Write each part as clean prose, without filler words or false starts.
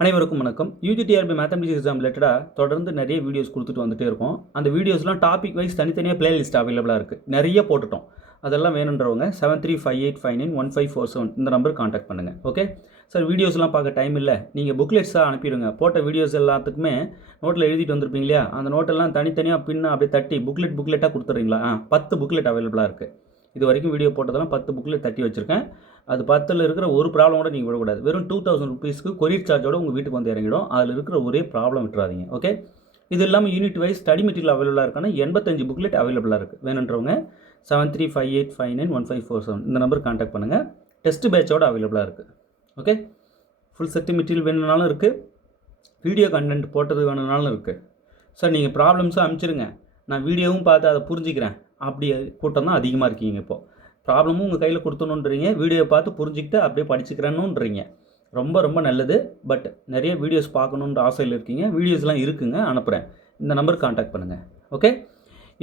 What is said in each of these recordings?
அனைவருக்கும் வணக்கம். UGTRB mathematics exam ரிலேட்டடாக தொடர்ந்து நிறைய வீடியோஸ் கொடுத்துட்டு வந்துட்டே இருக்கோம். அந்த வீடியோஸ்லாம் டாபிக் வைஸ் தனித்தனியாக பிளேலிஸ்ட் அவைலபிளாக இருக்குது. நிறைய போட்டுட்டோம். அதெல்லாம் வேணுன்றவங்க 7358591547 இந்த நம்பருக்கு காண்டாக்ட் பண்ணுங்கள். ஓகே சார், வீடியோஸ்லாம் பார்க்க டைம் இல்லை, நீங்கள் புக்லெட்ஸாக அனுப்பிடுங்க. போட்ட வீடியோஸ் எல்லாத்துக்குமே நோட்டில் எழுதிட்டு வந்திருப்பீங்க இல்லையா, அந்த நோட்டெல்லாம் தனித்தனியாக பின்ன அப்படியே தட்டி புக்லெட்டாக கொடுத்துட்றீங்களா? 10 புக்லெட் அவைலபிளாக இருக்குது. இது வரைக்கும் வீடியோ போட்டதெல்லாம் 10 புக்லெட் தட்டி வச்சுருக்கேன். அது 10ல் இருக்கிற ஒரு ப்ராப்ளம் கூட நீங்கள் விடக்கூடாது. வெறும் 2000 ருபீஸ்க்கு கொரியர் சார்ஜோடு உங்கள் வீட்டுக்கு வந்து இறங்கிடும். அதில் இருக்கிற ஒரே ப்ராப்ளம் விட்டுறாதீங்க. ஓகே, இது இல்லாமல் யூனிட் வைஸ் ஸ்டடி மெட்டீரியல் அவைலபிளாக இருக்கான 85 புக்லெட் அவைலபிளாக இருக்குது. வேணுன்றவங்க 7358591547 இந்த நம்பர் காண்டாக்ட் பண்ணுங்கள். டெஸ்ட் பேட்சோடு அவைலபிளாக இருக்குது. ஓகே, ஃபுல் செட் மெட்டீரியல் வேணும்னாலும் இருக்குது, வீடியோ கண்டென்ட் போட்டது வேணும்னாலும் இருக்குது. சார் நீங்கள் ப்ராப்ளம்ஸும் அனுப்பிச்சிடுங்க, நான் வீடியோவும் பார்த்து அதை புரிஞ்சிக்கிறேன். அப்படி கூட்டம் தான் அதிகமாக இருக்கீங்க. இப்போது ப்ராப்ளமும் உங்கள் கையில் கொடுத்தணுன்றீங்க, வீடியோ பார்த்து புரிஞ்சுக்கிட்டு அப்படியே படிச்சுக்கிறேன்னுன்றீங்க. ரொம்ப ரொம்ப நல்லது. பட் நிறைய வீடியோஸ் பார்க்கணுன்ற ஆசையில் இருக்கீங்க. வீடியோஸ்லாம் இருக்குங்க, அனுப்புகிறேன். இந்த நம்பருக்கு காண்டாக்ட் பண்ணுங்கள். ஓகே,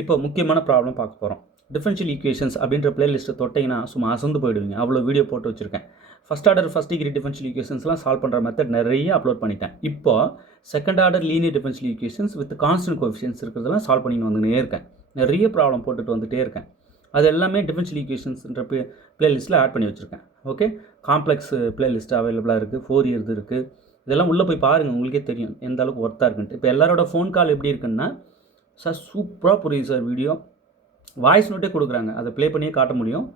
இப்போ முக்கியமான ப்ராப்ளம் பார்க்க போகிறோம். டிஃபரன்ஷியல் ஈக்குவேஷன்ஸ் அப்படின்ற பிளேலிஸ்ட்டை தொட்டிங்கன்னா சும்மா அசந்து போயிடுவீங்க. அவ்வளோ வீடியோ போட்டு வச்சுருக்கேன். First order first degree differential ஈக்குவேஷன்ஸ்லாம் சால்வ் பண்ணுற மெத்தட் நிறைய அப்லோட் பண்ணிட்டேன். இப்போ second order linear differential equations with constant coefficients இருக்கிறதெல்லாம் சால்வ் பண்ணின்னு வந்துட்டே இருக்கேன். நிறைய ப்ராப்ளம் போட்டுட்டு வந்துகிட்டே இருக்கேன். அது எல்லாமே டிஃபரன்ஷியல் ஈக்குவேஷன்ஸ்ன்ற பிளேலிஸ்ட்டில் ஆட் பண்ணி வச்சுருக்கேன். ஓகே, காம்ப்ளெக்ஸ் பிளேலிஸ்ட் அவைலபிளாக இருக்குது, 4 இயர்ஸ் இருக்குது. இதெல்லாம் உள்ளே போய் பாருங்கள், உங்களுக்கே தெரியும் எந்த அளவுக்கு ஒர்த்தாக இருக்குன்ட்டு. இப்போ எல்லாரோட ஃபோன் கால் எப்படி இருக்குன்னா, சார் சூப்பராக புரியுது சார், வீடியோ வாய்ஸ் நோட்டே கொடுக்குறாங்க, அதை ப்ளே பண்ணியே காட்ட முடியும்.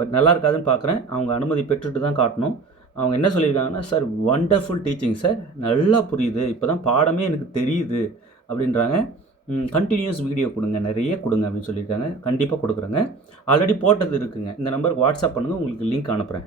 பட் நல்லா இருக்காதுன்னு பார்க்குறேன். அவங்க அனுமதி பெற்றுட்டு தான் காட்டணும். அவங்க என்ன சொல்லியிருக்காங்கன்னா, சார் வண்டர்ஃபுல் டீச்சிங் சார், நல்லா புரியுது, இப்போ தான் பாடமே எனக்கு தெரியுது அப்படின்றாங்க. கண்டினியூஸ் வீடியோ கொடுங்க, நிறைய கொடுங்க அப்படின்னு சொல்லியிருக்காங்க. கண்டிப்பாக கொடுக்குறேங்க. ஆல்ரெடி போட்டது இருக்குங்க. இந்த நம்பருக்கு வாட்ஸ்அப் பண்ணுங்கள், உங்களுக்கு லிங்க் அனுப்புகிறேன்.